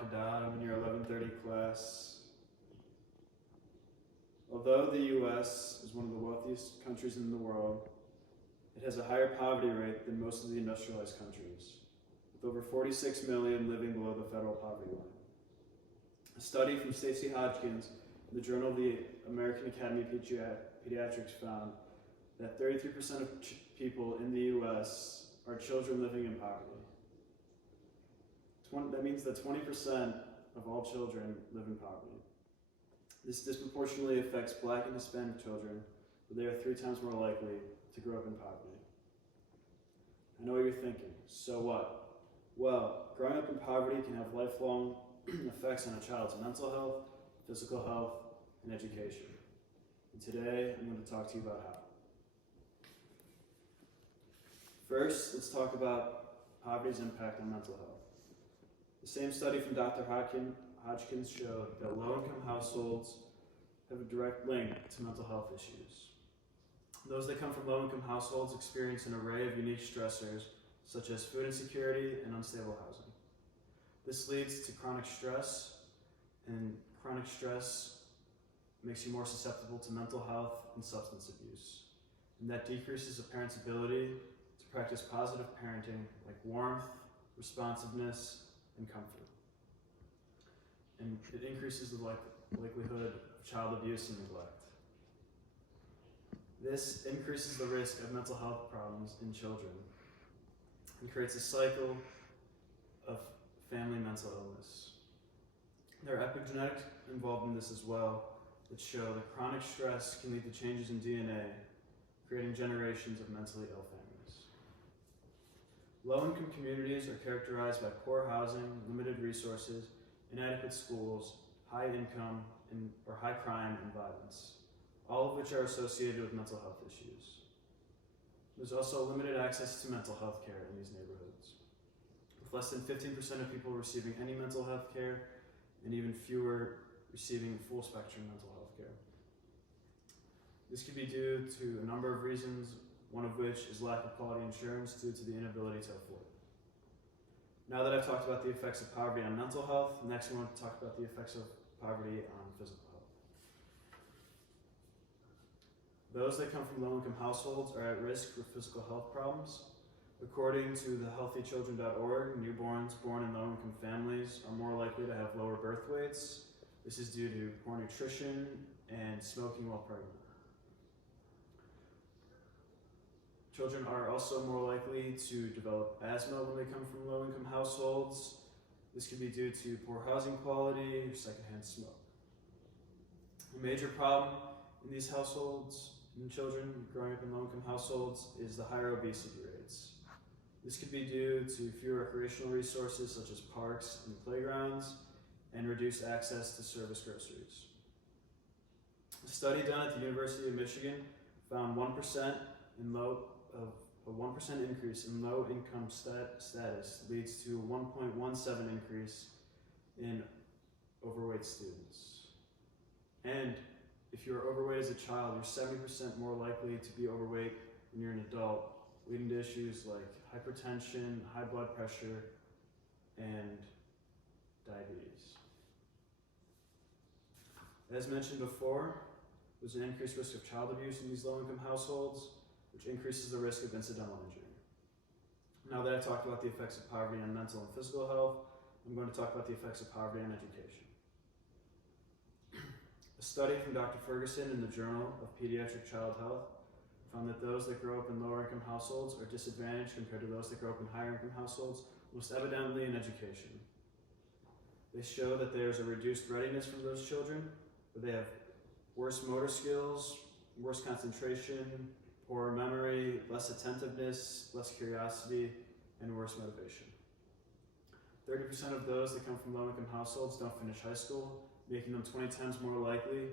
Haddad. I'm in your 1130 class. Although the U.S. is one of the wealthiest countries in the world, it has a higher poverty rate than most of the industrialized countries, with over 46 million living below the federal poverty line. A study from Stacey Hodgkins in the Journal of the American Academy of Pediatrics found that 33% of people in the U.S. are children living in poverty. That means that 20% of all children live in poverty. This disproportionately affects Black and Hispanic children, but they are 3 times more likely to grow up in poverty. I know what you're thinking. So what? Well, growing up in poverty can have lifelong effects on a child's mental health, physical health, and education. And today, I'm going to talk to you about how. First, let's talk about poverty's impact on mental health. The same study from Dr. Hodgkins showed that low-income households have a direct link to mental health issues. Those that come from low-income households experience an array of unique stressors, such as food insecurity and unstable housing. This leads to chronic stress, and chronic stress makes you more susceptible to mental health and substance abuse. And that decreases a parent's ability to practice positive parenting like warmth, responsiveness, and comfort. And it increases the likelihood of child abuse and neglect. This increases the risk of mental health problems in children and creates a cycle of family mental illness. There are epigenetics involved in this as well that show that chronic stress can lead to changes in DNA, creating generations of mentally ill families. Low-income communities are characterized by poor housing, limited resources, inadequate schools, high income, or high crime and violence, all of which are associated with mental health issues. There's also limited access to mental health care in these neighborhoods, with less than 15% of people receiving any mental health care and even fewer receiving full spectrum mental health care. This could be due to a number of reasons, one of which is lack of quality insurance due to the inability to afford it. Now that I've talked about the effects of poverty on mental health, next I want to talk about the effects of poverty on physical health. Those that come from low-income households are at risk for physical health problems. According to the healthychildren.org, newborns born in low-income families are more likely to have lower birth weights. This is due to poor nutrition and smoking while pregnant. Children are also more likely to develop asthma when they come from low-income households. This could be due to poor housing quality or secondhand smoke. A major problem in these households, in children growing up in low-income households, is the higher obesity rates. This could be due to fewer recreational resources such as parks and playgrounds, and reduced access to service groceries. A study done at the University of Michigan found 1% increase in low-income status leads to a 1.17 increase in overweight students. And if you're overweight as a child, you're 70% more likely to be overweight when you're an adult, leading to issues like hypertension, high blood pressure, and diabetes. As mentioned before, there's an increased risk of child abuse in these low-income households, which increases the risk of incidental injury. Now that I've talked about the effects of poverty on mental and physical health, I'm going to talk about the effects of poverty on education. A study from Dr. Ferguson in the Journal of Pediatric Child Health found that those that grow up in lower income households are disadvantaged compared to those that grow up in higher income households, most evidently in education. They show that there's a reduced readiness from those children, but they have worse motor skills, worse concentration, poor memory, less attentiveness, less curiosity, and worse motivation. 30% of those that come from low-income households don't finish high school, making them 20 times more likely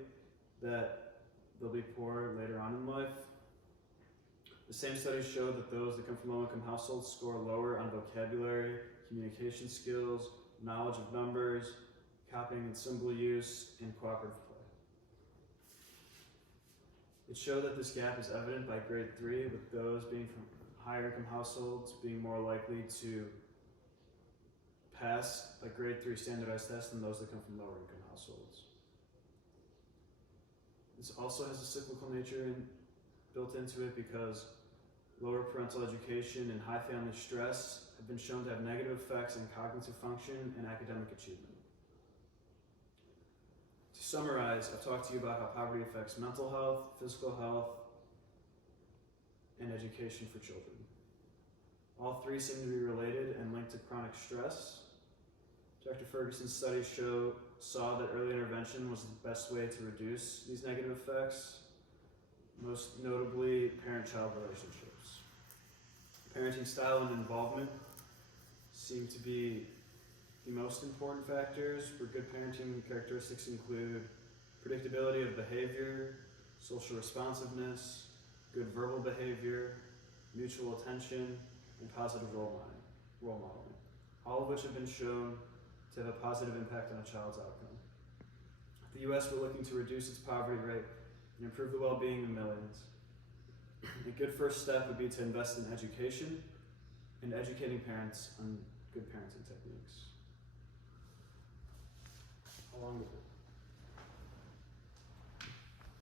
that they'll be poor later on in life. The same studies show that those that come from low-income households score lower on vocabulary, communication skills, knowledge of numbers, copying and symbol use, and cooperative play. It showed that this gap is evident by grade 3, with those being from higher income households being more likely to pass a grade 3 standardized test than those that come from lower income households. This also has a cyclical nature built into it because lower parental education and high family stress have been shown to have negative effects on cognitive function and academic achievement. To summarize, I've talked to you about how poverty affects mental health, physical health, and education for children. All three seem to be related and linked to chronic stress. Dr. Ferguson's studies saw that early intervention was the best way to reduce these negative effects, most notably parent-child relationships. Parenting style and involvement seem to be the most important factors. For good parenting, characteristics include predictability of behavior, social responsiveness, good verbal behavior, mutual attention, and positive role modeling, all of which have been shown to have a positive impact on a child's outcome. The U.S. we're looking to reduce its poverty rate and improve the well-being of millions. A good first step would be to invest in education and educating parents on good parenting techniques. How long is it?